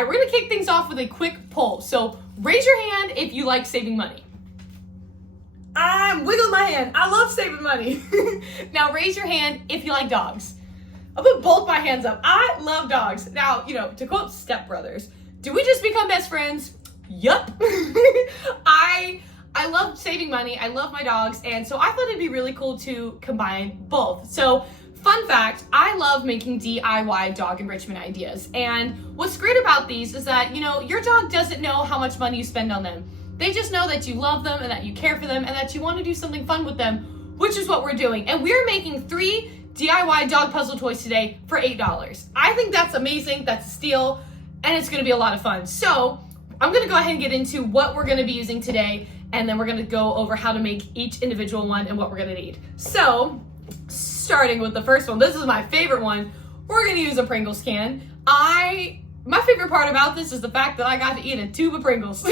All right, we're gonna kick things off with a quick poll. So raise your hand if you like saving money. I'm wiggling my hand. I love saving money. Now raise your hand if you like dogs. I'll put both my hands up. I love dogs. Now, to quote Step Brothers, do we just become best friends? Yup. I love saving money. I love my dogs. And so I thought it'd be really cool to combine both. So fun fact, I love making DIY dog enrichment ideas. And what's great about these is that, your dog doesn't know how much money you spend on them. They just know that you love them and that you care for them and that you want to do something fun with them, which is what we're doing. And we're making 3 DIY dog puzzle toys today for $8. I think that's amazing. That's a steal. And it's going to be a lot of fun. So I'm going to go ahead and get into what we're going to be using today. And then we're going to go over how to make each individual one and what we're going to need. So starting with the first one, this is my favorite one. We're going to use a Pringles can. My favorite part about this is the fact that I got to eat a tube of Pringles.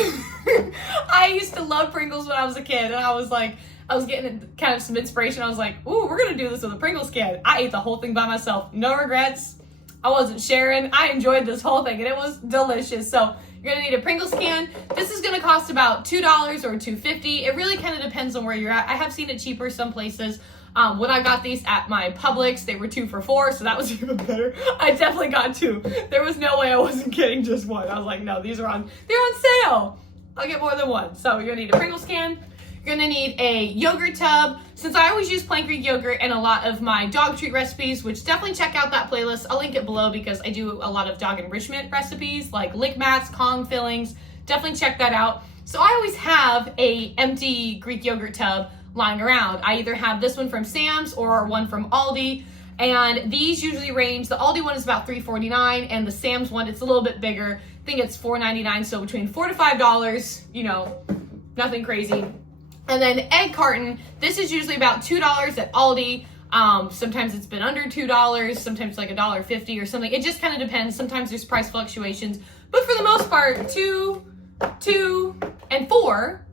I used to love Pringles when I was a kid, and I was getting kind of some inspiration. I was like, ooh, we're going to do this with a Pringles can. I ate the whole thing by myself. No regrets. I wasn't sharing. I enjoyed this whole thing, and it was delicious. So you're going to need a Pringles can. This is going to cost about $2 or $2.50. It really kind of depends on where you're at. I have seen it cheaper some places. When I got these at my Publix, they were 2 for $4, so that was even better. I definitely got 2. There was no way I wasn't getting just one. I was like, no, they're on sale. I'll get more than one. So you're gonna need a Pringles can. You're gonna need a yogurt tub. Since I always use Plank Greek yogurt in a lot of my dog treat recipes, which definitely check out that playlist. I'll link it below because I do a lot of dog enrichment recipes like lick mats, Kong fillings. Definitely check that out. So I always have a empty Greek yogurt tub lying around. I either have this one from Sam's or one from Aldi, and these usually range. The Aldi one is about $3.49, and the Sam's one, it's a little bit bigger. I think it's $4.99, so between $4 to $5, nothing crazy. And then egg carton, this is usually about $2 at Aldi. Sometimes it's been under $2, sometimes like $1.50 or something. It just kind of depends. Sometimes there's price fluctuations, but for the most part, 2, and 4,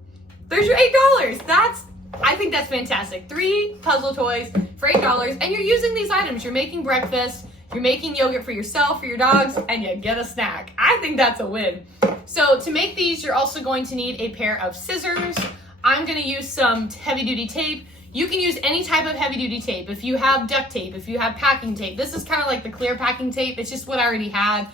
there's your $8. I think that's fantastic. 3 puzzle toys for $8, and you're using these items. You're making breakfast, you're making yogurt for yourself, for your dogs, and you get a snack. I think that's a win. So to make these, you're also going to need a pair of scissors. I'm going to use some heavy-duty tape. You can use any type of heavy-duty tape. If you have duct tape, if you have packing tape, this is kind of like the clear packing tape. It's just what I already had.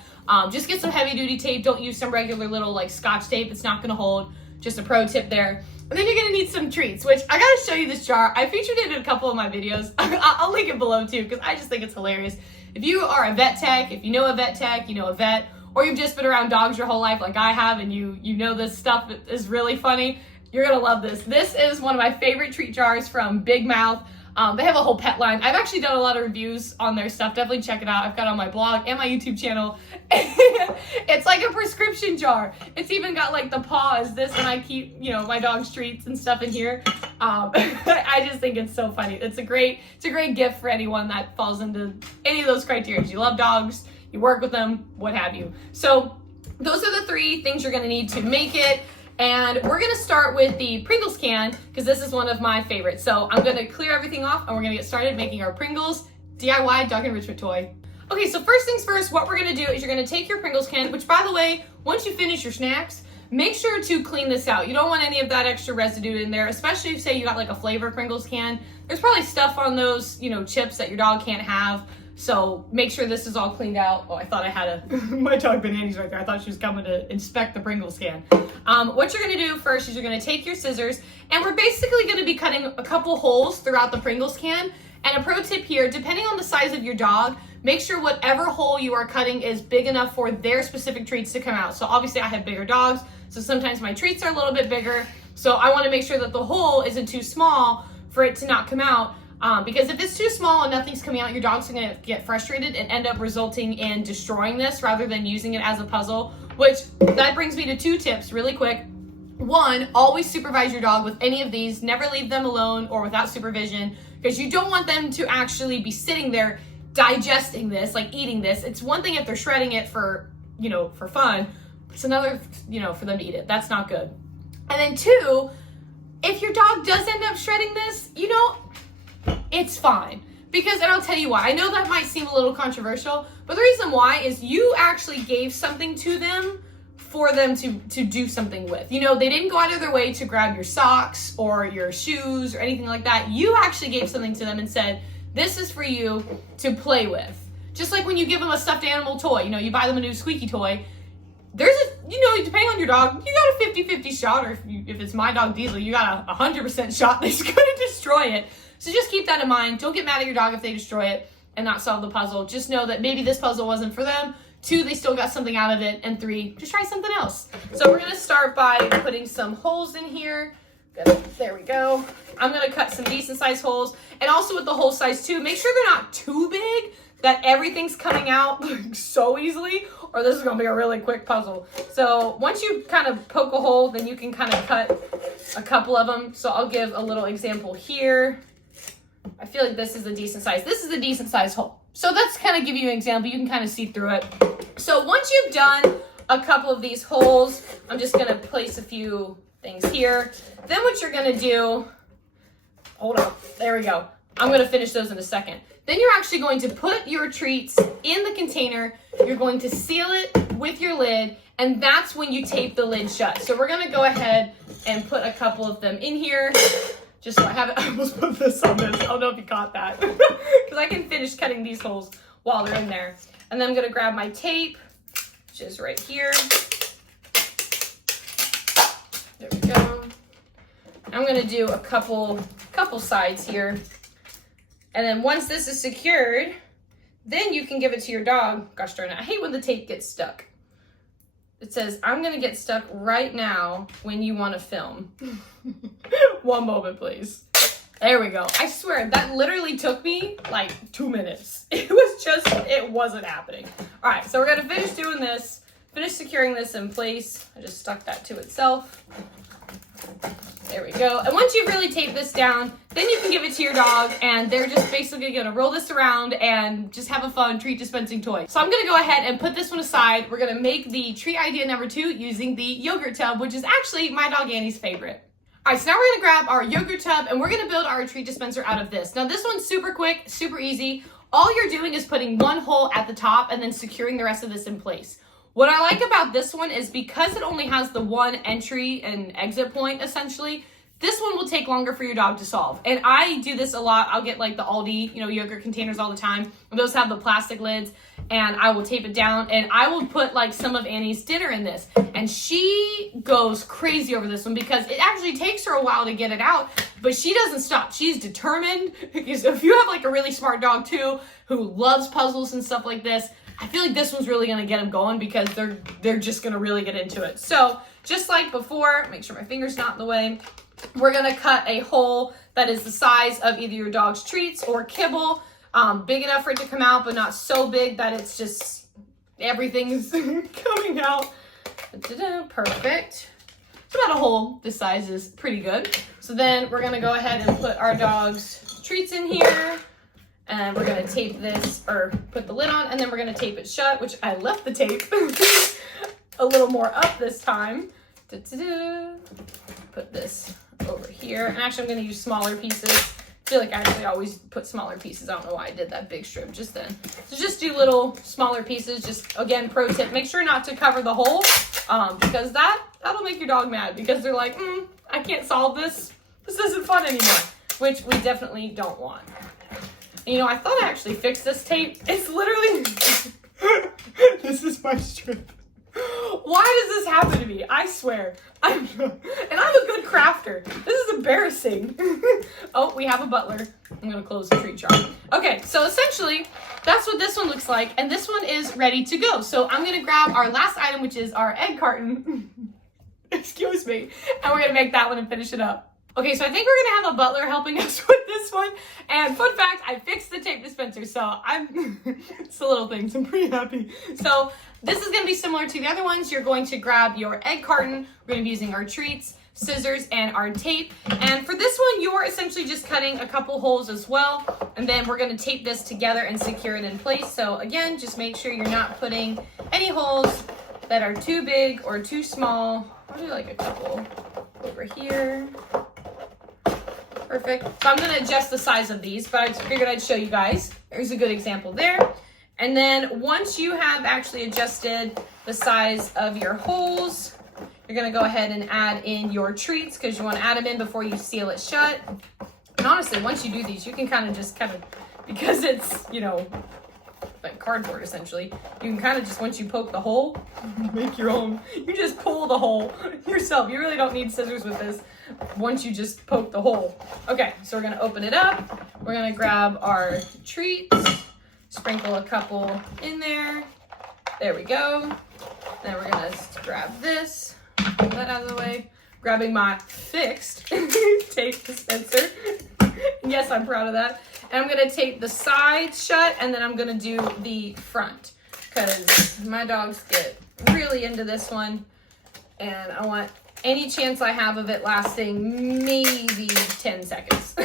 Just get some heavy-duty tape. Don't use some regular little Scotch tape. It's not going to hold. Just a pro tip there. And then you're gonna need some treats, which I gotta show you this jar. I featured it in a couple of my videos. I'll link it below too, because I just think it's hilarious. If you are a vet tech, if you know a vet tech, you know a vet, or you've just been around dogs your whole life like I have, and you know this stuff is really funny, you're gonna love this. This is one of my favorite treat jars from Big Mouth. They have a whole pet line. I've actually done a lot of reviews on their stuff. Definitely check it out. I've got it on my blog and my YouTube channel. It's like a prescription jar. It's even got the paw as this, and I keep, my dog's treats and stuff in here. I just think it's so funny. It's a great gift for anyone that falls into any of those criteria. You love dogs, you work with them, what have you. So those are the 3 things you're gonna need to make it. And we're gonna start with the Pringles can, because this is one of my favorites. So I'm gonna clear everything off, and we're gonna get started making our Pringles DIY dog enrichment toy. Okay, so first things first, what we're gonna do is you're gonna take your Pringles can, which by the way, once you finish your snacks, make sure to clean this out. You don't want any of that extra residue in there, especially if say you got a flavor Pringles can. There's probably stuff on those, chips that your dog can't have. So make sure this is all cleaned out. Oh, I thought I had my dog Banani's right there. I thought she was coming to inspect the Pringles can. What you're gonna do first is you're gonna take your scissors, and we're basically gonna be cutting a couple holes throughout the Pringles can. And a pro tip here, depending on the size of your dog, make sure whatever hole you are cutting is big enough for their specific treats to come out. So obviously I have bigger dogs, so sometimes my treats are a little bit bigger. So I wanna make sure that the hole isn't too small for it to not come out. Because if it's too small and nothing's coming out, your dog's gonna get frustrated and end up resulting in destroying this rather than using it as a puzzle, which that brings me to 2 tips really quick. 1, always supervise your dog with any of these. Never leave them alone or without supervision, because you don't want them to actually be sitting there digesting this, eating this. It's one thing if they're shredding it for fun. It's another, for them to eat it. That's not good. And then 2, if your dog does end up shredding this, it's fine. Because, and I'll tell you why. I know that might seem a little controversial, but the reason why is you actually gave something to them for them to do something with. You know, they didn't go out of their way to grab your socks or your shoes or anything like that. You actually gave something to them and said, this is for you to play with. Just like when you give them a stuffed animal toy, you know, you buy them a new squeaky toy. There's a, you know, depending on your dog, you got a 50-50 shot, or if it's my dog Diesel, you got a 100% shot that he's gonna destroy it. So just keep that in mind. Don't get mad at your dog if they destroy it and not solve the puzzle. Just know that maybe this puzzle wasn't for them. 2, they still got something out of it. And 3, just try something else. So we're gonna start by putting some holes in here. Good. There we go. I'm gonna cut some decent sized holes. And also with the hole size too, make sure they're not too big that everything's coming out so easily, or this is gonna be a really quick puzzle. So once you kind of poke a hole, then you can kind of cut a couple of them. So I'll give a little example here. I feel like this is a decent size. This is a decent size hole. So that's kind of give you an example. You can kind of see through it. So once you've done a couple of these holes, I'm just gonna place a few things here. Then what you're gonna do, hold up, there we go. I'm gonna finish those in a second. Then you're actually going to put your treats in the container. You're going to seal it with your lid, and that's when you tape the lid shut. So we're gonna go ahead and put a couple of them in here. Just so I have it, I almost put this on this. I don't know if you caught that. Because I can finish cutting these holes while they're in there. And then I'm gonna grab my tape, which is right here. There we go. I'm gonna do a couple sides here. And then once this is secured, then you can give it to your dog. Gosh darn it, I hate when the tape gets stuck. It says, I'm gonna get stuck right now when you wanna film. One moment, please. There we go. I swear, that literally took me like 2 minutes. It wasn't happening. All right, so we're gonna finish doing this, finish securing this in place. I just stuck that to itself. There we go. And once you've really taped this down, then you can give it to your dog, and they're just basically gonna roll this around and just have a fun treat dispensing toy. So I'm gonna go ahead and put this one aside. We're gonna make the treat idea number 2 using the yogurt tub, which is actually my dog Annie's favorite. All right, so now we're gonna grab our yogurt tub and we're gonna build our treat dispenser out of this. Now this one's super quick, super easy. All you're doing is putting one hole at the top and then securing the rest of this in place. What I like about this one is because it only has the one entry and exit point, essentially, this one will take longer for your dog to solve. And I do this a lot. I'll get like the Aldi, yogurt containers all the time. And those have the plastic lids, and I will tape it down, and I will put like some of Annie's dinner in this. And she goes crazy over this one because it actually takes her a while to get it out, but she doesn't stop. She's determined. Because if you have like a really smart dog too, who loves puzzles and stuff like this, I feel like this one's really gonna get them going because they're just gonna really get into it. So just like before, make sure my finger's not in the way. We're gonna cut a hole that is the size of either your dog's treats or kibble, big enough for it to come out, but not so big that it's just everything's coming out. Perfect. It's about a hole this size is pretty good. So then we're gonna go ahead and put our dog's treats in here. And we're gonna tape this, or put the lid on, and then we're gonna tape it shut, which I left the tape a little more up this time. Put this over here. And actually I'm gonna use smaller pieces. I feel like I actually always put smaller pieces. I don't know why I did that big strip just then. So just do little smaller pieces. Just, again, pro tip, make sure not to cover the hole, because that'll make your dog mad, because they're like, I can't solve this. This isn't fun anymore, which we definitely don't want. I thought I actually fixed this tape. It's literally, this is my strip. Why does this happen to me? I swear. And I'm a good crafter. This is embarrassing. Oh, we have a butler. I'm gonna close the treat jar. Okay, so essentially, that's what this one looks like, and this one is ready to go. So I'm gonna grab our last item, which is our egg carton. Excuse me. And we're gonna make that one and finish it up. Okay, so I think we're gonna have a butler helping us with this one. And fun fact, I fixed the tape dispenser, so it's the little things, I'm pretty happy. So this is gonna be similar to the other ones. You're going to grab your egg carton. We're gonna be using our treats, scissors, and our tape. And for this one, you're essentially just cutting a couple holes as well. And then we're gonna tape this together and secure it in place. So again, just make sure you're not putting any holes that are too big or too small. I'll do like a couple over here. Perfect. So I'm going to adjust the size of these, but I figured I'd show you guys. There's a good example there. And then once you have actually adjusted the size of your holes, you're going to go ahead and add in your treats because you want to add them in before you seal it shut. And honestly, once you do these, you can kind of, because it's, you know, like cardboard essentially, you can kind of just, once you poke the hole, make your own. You just pull the hole yourself. You really don't need scissors with this once you just poke the hole. Okay, so we're going to open it up. We're going to grab our treats, sprinkle a couple in there. There we go. Then we're going to grab this, pull that out of the way. Grabbing my fixed tape dispenser. Yes, I'm proud of that. And I'm going to tape the sides shut, and then I'm going to do the front because my dogs get really into this one, and I want any chance I have of it lasting maybe 10 seconds.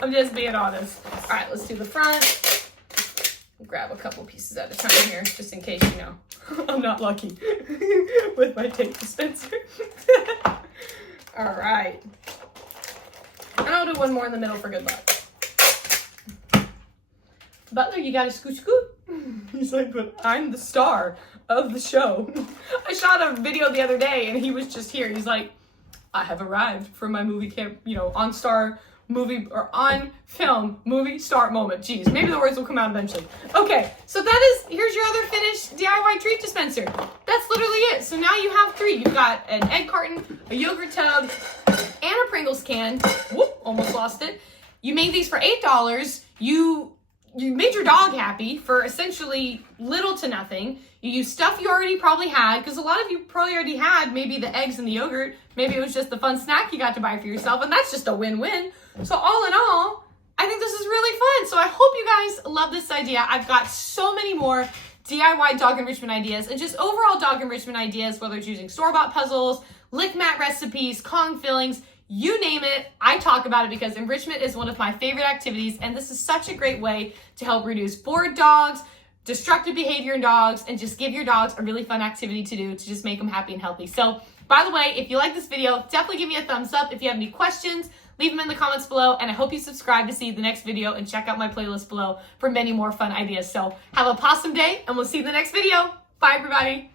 I'm just being honest. All right, let's do the front. Grab a couple pieces at a time here, just in case you know I'm not lucky with my tape dispenser. All right. And I'll do one more in the middle for good luck. Butler, you gotta scoot scoot. He's like, but I'm the star of the show. I shot a video the other day and he was just here. He's like, I have arrived for my movie camp, you know, on star movie or on film movie star moment. Jeez, maybe the words will come out eventually. Okay, so here's your other finished DIY treat dispenser. That's literally it. So now you have 3. You've got an egg carton, a yogurt tub, and a Pringles can. Whoop, almost lost it. You made these for $8. You made your dog happy for essentially little to nothing. You used stuff you already probably had, because a lot of you probably already had maybe the eggs and the yogurt. Maybe it was just the fun snack you got to buy for yourself, and that's just a win-win. So all in all, I think this is really fun. So I hope you guys love this idea. I've got so many more DIY dog enrichment ideas and just overall dog enrichment ideas, whether it's using store-bought puzzles, lick mat recipes, Kong fillings, you name it, I talk about it because enrichment is one of my favorite activities, and this is such a great way to help reduce bored dogs, destructive behavior in dogs, and just give your dogs a really fun activity to do to just make them happy and healthy. So, by the way, if you like this video, definitely give me a thumbs up. If you have any questions, leave them in the comments below, and I hope you subscribe to see the next video and check out my playlist below for many more fun ideas. So, have a awesome day, and we'll see you in the next video. Bye, everybody.